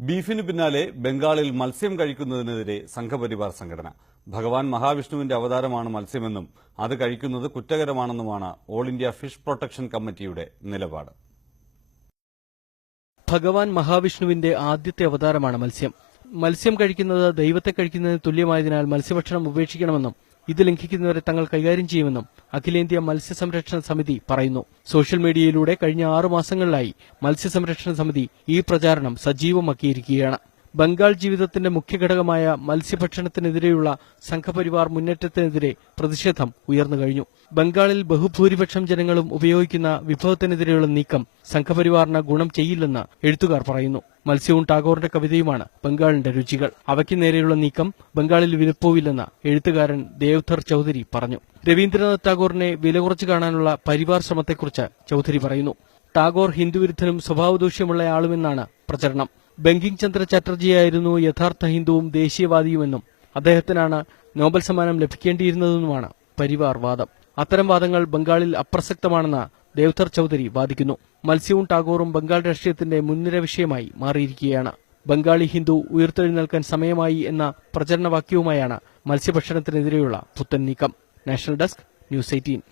ബീഫിനു പിന്നാലെ ബംഗാളിൽ മത്സ്യം കഴിക്കുന്നതിനെതിരെ സംഘപരിവാർ സംഘടന. ഭഗവാൻ മഹാവിഷ്ണുവിന്റെ അവതാരമാണ് മത്സ്യമെന്നും അത് കഴിക്കുന്നത് കുറ്റകരമാണെന്നുമാണ് ഓൾ ഇന്ത്യ ഫിഷ് പ്രൊട്ടക്ഷൻ കമ്മിറ്റിയുടെ നിലപാട്. ഭഗവാൻ മഹാവിഷ്ണുവിന്റെ ആദ്യത്തെ അവതാരമാണ് മത്സ്യം. മത്സ്യം കഴിക്കുന്നത് ദൈവത്തെ കഴിക്കുന്നതിന് തുല്യമായതിനാൽ മത്സ്യഭക്ഷണം ഉപേക്ഷിക്കണമെന്നും ഇത് ലംഘിക്കുന്നവരെ തങ്ങൾ കൈകാര്യം ചെയ്യുമെന്നും അഖിലേന്ത്യാ മത്സ്യസംരക്ഷണ സമിതി പറയുന്നു. സോഷ്യൽ മീഡിയയിലൂടെ കഴിഞ്ഞ 6 മാസങ്ങളിലായി മത്സ്യസംരക്ഷണ സമിതി ഈ പ്രചാരണം സജീവമാക്കിയിരിക്കുകയാണ്. ബംഗാൾ ജീവിതത്തിന്റെ മുഖ്യഘടകമായ മത്സ്യഭക്ഷണത്തിനെതിരെയുള്ള സംഘപരിവാർ മുന്നേറ്റത്തിനെതിരെ പ്രതിഷേധം ഉയർന്നു കഴിഞ്ഞു. ബംഗാളിൽ ബഹുഭൂരിപക്ഷം ജനങ്ങളും ഉപയോഗിക്കുന്ന വിഭവത്തിനെതിരെയുള്ള നീക്കം സംഘപരിവാറിന് ഗുണം ചെയ്യില്ലെന്ന് എഴുത്തുകാർ പറയുന്നു. മത്സ്യവും ടാഗോറിന്റെ കവിതയുമാണ് ബംഗാളിന്റെ രുചികൾ. അവയ്ക്ക് നേരെയുള്ള നീക്കം ബംഗാളിൽ വിലപ്പോവില്ലെന്ന് എഴുത്തുകാരൻ ദേവ്ധർ ചൌധരി പറഞ്ഞു. രവീന്ദ്രനാഥ് ടാഗോറിനെ വില കുറച്ചു കാണാനുള്ള പരിവാർ ശ്രമത്തെക്കുറിച്ച് ചൌധരി പറയുന്നു. ടാഗോർ ഹിന്ദുവിരുദ്ധനും സ്വഭാവദൂഷ്യമുള്ളയാളുമെന്നാണ് പ്രചരണം. ബങ്കിംഗ് ചന്ദ്ര ചാറ്റർജിയായിരുന്നു യഥാർത്ഥ ഹിന്ദുവും ദേശീയവാദിയുമെന്നും അദ്ദേഹത്തിനാണ് നോബൽ സമ്മാനം ലഭിക്കേണ്ടിയിരുന്നതെന്നുമാണ് പരിവാർ വാദം. അത്തരം വാദങ്ങൾ ബംഗാളിൽ അപ്രസക്തമാണെന്ന് ദേവ്ധർ ചൌധരി വാദിക്കുന്നു. മത്സ്യവും ടാഗോറും ബംഗാൾ രാഷ്ട്രീയത്തിന്റെ മുൻനിര വിഷയമായി മാറിയിരിക്കുകയാണ്. ബംഗാളി ഹിന്ദു ഉയർത്തെഴുന്നേൽക്കാൻ സമയമായി എന്ന പ്രചരണവാക്യവുമായാണ് മത്സ്യഭക്ഷണത്തിനെതിരെയുള്ള പുത്തൻ നീക്കം. National desk, news 18.